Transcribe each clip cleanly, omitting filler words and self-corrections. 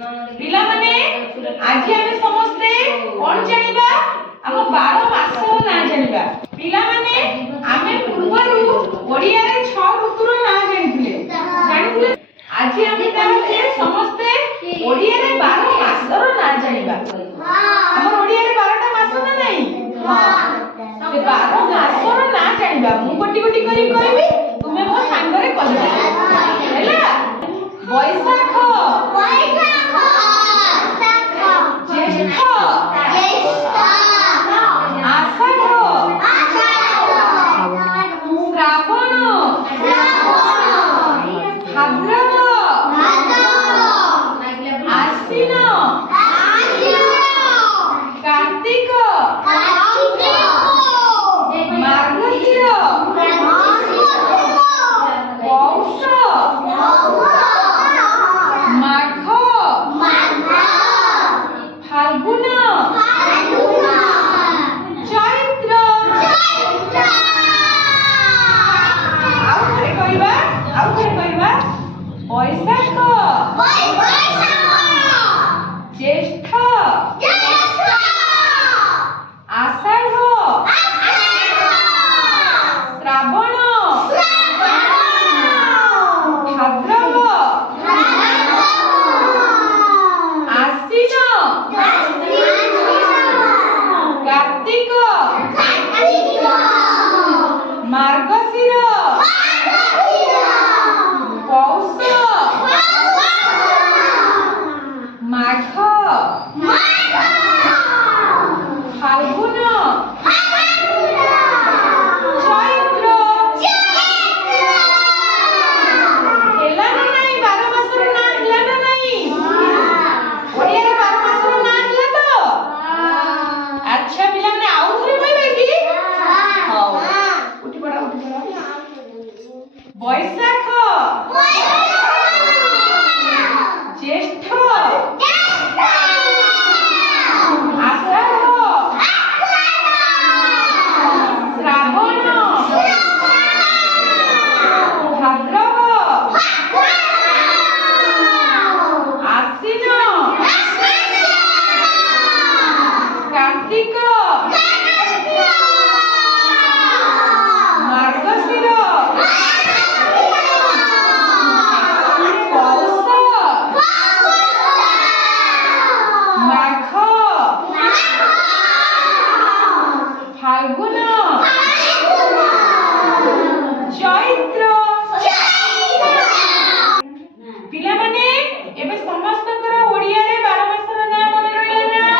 पिला माने आज आमे समस्ते कोन जानिबा हम 12 मासर ना जानिबा पिला माने आमे पूर्वरु ओडिया रे 6 ऋतुर ना जानिथिले आज आमे ताहे समस्ते ओडिया रे 12 मासर ना जानिबा हमर ओडिया रे 12टा मास ना नहीं हां से 12 मासर ना जानिबा मु गोटी गोटी करी कहबी तुमे मो संग रे कहबा हैला बैसाख ज्येष्ठ आषाढ़ श्रावण भाद्रव आश्विन कार्तिक मार्गशीर पौष माघ फाल्गुन चैत्र आउ करे कहबा बैसाख ज्येष्ठ आषाढ़ श्रावण भाद्रव आश्विन कार्तिक मार्गशीर पौष माघ फाल्गुन चैत्र हेला ना नहीं 12 मासर ना हेला ना नहीं ओडिया रे 12 मासर ना हेला तो अच्छा पिला माने आउ थरे कहबे की हां उठी पड़ा बैसाख ज्येष्ठ आषाढ़ श्रावण भाद्रव आश्विन कार्तिक मार्गशीर पौष माघ फाल्गुन चैत्र पिला माने एबे समस्तकर ओडिया रे 12 मासर ना मने रहिला ना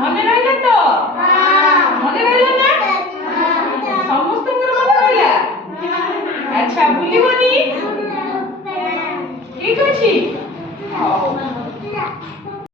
मने रहिला तो मने रहिला ना समस्तकर मने रहिला अच्छा भूलिबोनी ठीक अछि हां